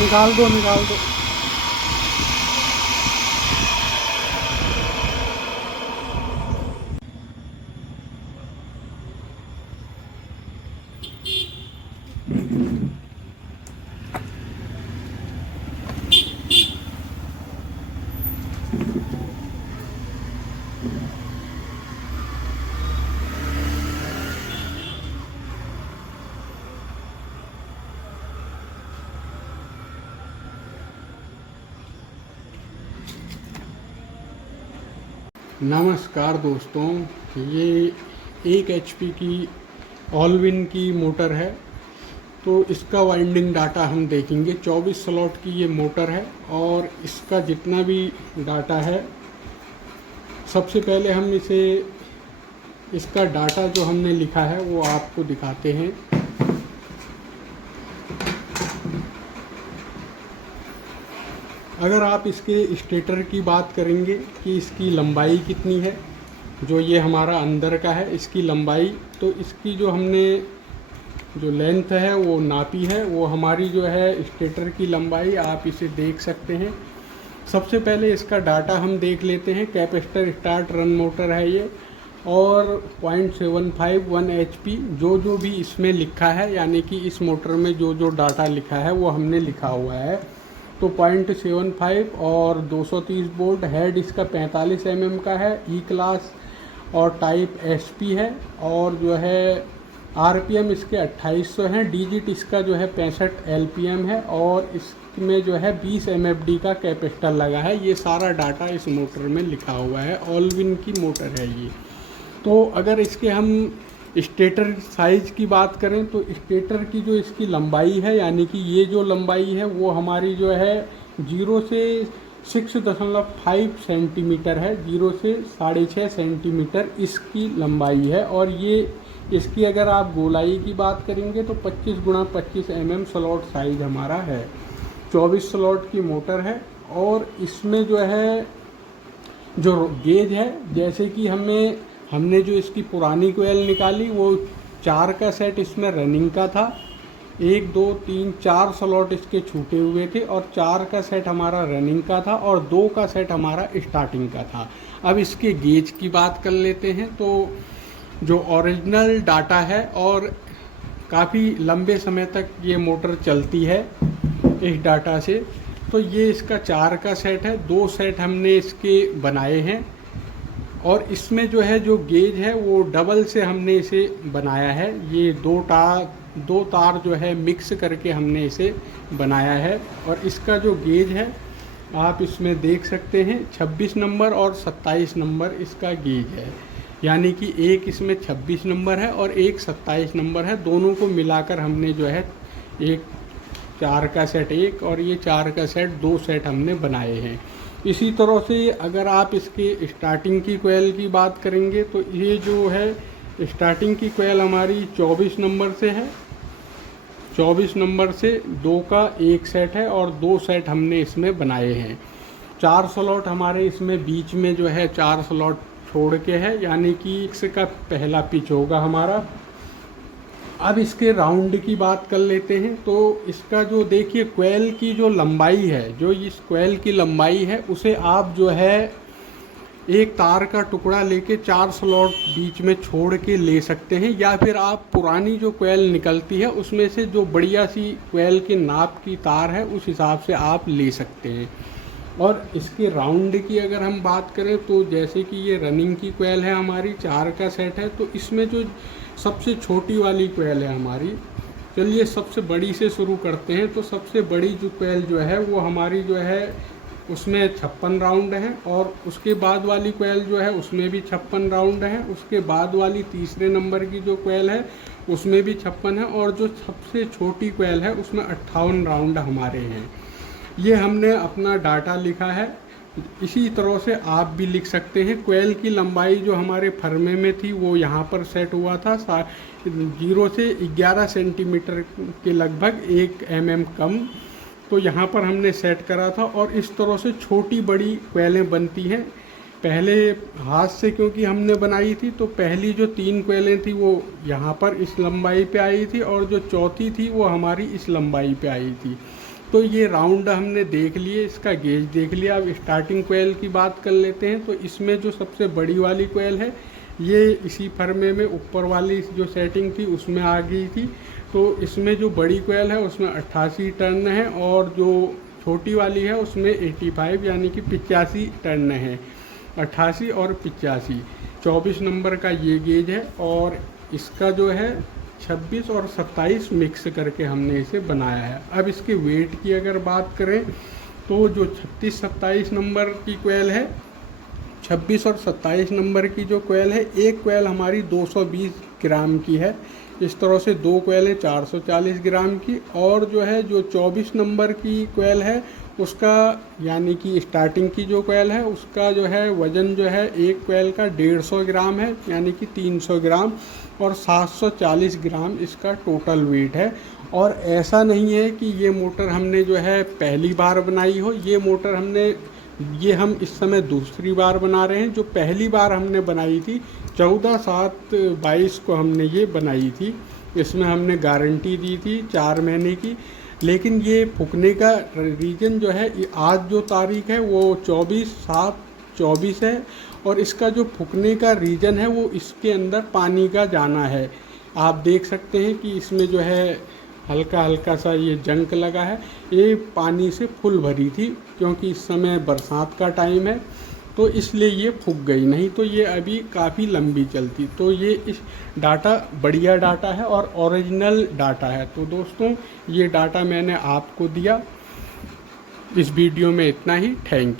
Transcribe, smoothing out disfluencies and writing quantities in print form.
निकाल दो निकाल दो। नमस्कार दोस्तों, ये 1 HP की ऑलविन की मोटर है। तो इसका वाइंडिंग डाटा हम देखेंगे। 24 स्लॉट की ये मोटर है और इसका जितना भी डाटा है, सबसे पहले हम इसका डाटा जो हमने लिखा है वो आपको दिखाते हैं। अगर आप इसके स्टेटर की बात करेंगे कि इसकी लंबाई कितनी है, जो ये हमारा अंदर का है इसकी लंबाई, तो इसकी जो हमने जो लेंथ है वो नापी है, वो हमारी जो है स्टेटर की लंबाई आप इसे देख सकते हैं। सबसे पहले इसका डाटा हम देख लेते हैं। कैपेसिटर स्टार्ट रन मोटर है ये, और 0.751 HP जो भी इसमें लिखा है, यानी कि इस मोटर में जो डाटा लिखा है वो हमने लिखा हुआ है। तो 0.75 और 230 वोल्ट। हेड इसका 45 mm का है, ई क्लास और टाइप SP है, और जो है RPM इसके 2800 हैं। डिजिट इसका जो है 65 LPM है, और इसमें जो है 20 MFD का कैपेसिटर लगा है। ये सारा डाटा इस मोटर में लिखा हुआ है। ऑलविन की मोटर है ये। तो अगर इसके हम स्टेटर साइज़ की बात करें तो स्टेटर की जो इसकी लंबाई है, यानी कि ये जो लंबाई है वो हमारी जो है 0 से 6.5 सेंटीमीटर है। 0 से 6.5 सेंटीमीटर इसकी लंबाई है। और ये इसकी अगर आप गोलाई की बात करेंगे तो 25x25 mm स्लॉट साइज हमारा है। 24 स्लॉट की मोटर है। और इसमें जो है जो गेज है, जैसे कि हमने जो इसकी पुरानी कोयल निकाली वो 4 का सेट इसमें रनिंग का था। 1 2 3 4 स्लॉट इसके छूटे हुए थे, और 4 का सेट हमारा रनिंग का था और 2 का सेट हमारा स्टार्टिंग का था। अब इसके गेज की बात कर लेते हैं। तो जो ओरिजिनल डाटा है, और काफ़ी लंबे समय तक ये मोटर चलती है इस डाटा से, तो ये इसका 4 का सेट है। 2 सेट हमने इसके बनाए हैं, और इसमें जो है जो गेज है वो डबल से हमने इसे बनाया है। ये दो तार जो है मिक्स करके हमने इसे बनाया है। और इसका जो गेज है आप इसमें देख सकते हैं, 26 नंबर और 27 नंबर इसका गेज है। यानी कि एक इसमें 26 नंबर है और एक 27 नंबर है। दोनों को मिलाकर हमने जो है एक 4 का सेट एक, और ये 4 का सेट 2 सेट हमने बनाए हैं। इसी तरह से अगर आप इसके स्टार्टिंग की कोयल की बात करेंगे तो ये जो है स्टार्टिंग की कोयल हमारी 24 नंबर से है। 24 नंबर से 2 का एक सेट है, और 2 सेट हमने इसमें बनाए हैं। 4 स्लॉट हमारे इसमें बीच में जो है 4 स्लॉट छोड़ के है, यानी कि इसका पहला पिच होगा हमारा। अब इसके राउंड की बात कर लेते हैं। तो इसका जो देखिए कोयल की जो लंबाई है, जो इस कोयल की लंबाई है उसे आप जो है एक तार का टुकड़ा लेके 4 स्लॉट बीच में छोड़ के ले सकते हैं, या फिर आप पुरानी जो कोयल निकलती है उसमें से जो बढ़िया सी कोयल के नाप की तार है उस हिसाब से आप ले सकते हैं। और इसके राउंड की अगर हम बात करें तो जैसे कि ये रनिंग की कोयल है हमारी, 4 का सेट है, तो इसमें जो सबसे छोटी वाली कोयल है हमारी, चलिए सबसे बड़ी से शुरू करते हैं। तो सबसे बड़ी जो कोयल जो है वो हमारी जो है उसमें 56 राउंड हैं, और उसके बाद वाली कोयल जो है उसमें भी 56 राउंड हैं। उसके बाद वाली तीसरे नंबर की जो कोयल है उसमें भी 56 है, और जो सबसे छोटी कोयल है उसमें 58 राउंड हमारे हैं। ये हमने अपना डाटा लिखा है। इसी तरह से आप भी लिख सकते हैं। कोयल की लंबाई जो हमारे फर्मे में थी वो यहाँ पर सेट हुआ था 0 से 11 सेंटीमीटर के लगभग 1 mm कम, तो यहाँ पर हमने सेट करा था। और इस तरह से छोटी बड़ी कोयलें बनती हैं। पहले हाथ से क्योंकि हमने बनाई थी, तो पहली जो 3 कोयलें थी वो यहाँ पर इस लंबाई पे आई थी, और जो चौथी थी वो हमारी इस लंबाई पे आई थी। तो ये राउंड हमने देख लिए, इसका गेज देख लिया। अब स्टार्टिंग कोयल की बात कर लेते हैं। तो इसमें जो सबसे बड़ी वाली कोयल है ये इसी फरमे में ऊपर वाली जो सेटिंग थी उसमें आ गई थी। तो इसमें जो बड़ी कोयल है उसमें 88 टर्न है और जो छोटी वाली है उसमें 85 यानी कि 85 टर्न है। 88 और 85 24 नंबर का ये गेज है और इसका जो है 26 और 27 मिक्स करके हमने इसे बनाया है। अब इसके वेट की अगर बात करें तो जो 36-27 नंबर की कोयल है, 26 और 27 नंबर की जो कोयल है, एक कोयल हमारी 220 ग्राम की है। इस तरह से दो कोयलें 440 ग्राम की। और जो है जो 24 नंबर की कोयल है उसका यानी कि स्टार्टिंग की जो कोयल है उसका जो है वज़न जो है एक कोयल का 150 ग्राम है यानी कि 300 ग्राम और 740 ग्राम इसका टोटल वेट है। और ऐसा नहीं है कि ये मोटर हमने जो है पहली बार बनाई हो, ये मोटर हम इस समय दूसरी बार बना रहे हैं। जो पहली बार हमने बनाई थी 14/7/22 को हमने ये बनाई थी। इसमें हमने गारंटी दी थी 4 महीने की। लेकिन ये फूकने का रीज़न जो है आज जो तारीख है वो 24/7/24 है और इसका जो फूकने का रीज़न है वो इसके अंदर पानी का जाना है। आप देख सकते हैं कि इसमें जो है हल्का हल्का सा ये जंक लगा है, ये पानी से फुल भरी थी क्योंकि इस समय बरसात का टाइम है तो इसलिए ये फूक गई, नहीं तो ये अभी काफ़ी लंबी चलती। तो ये इस डाटा बढ़िया डाटा है और ओरिजिनल डाटा है। तो दोस्तों ये डाटा मैंने आपको दिया। इस वीडियो में इतना ही। Thank you.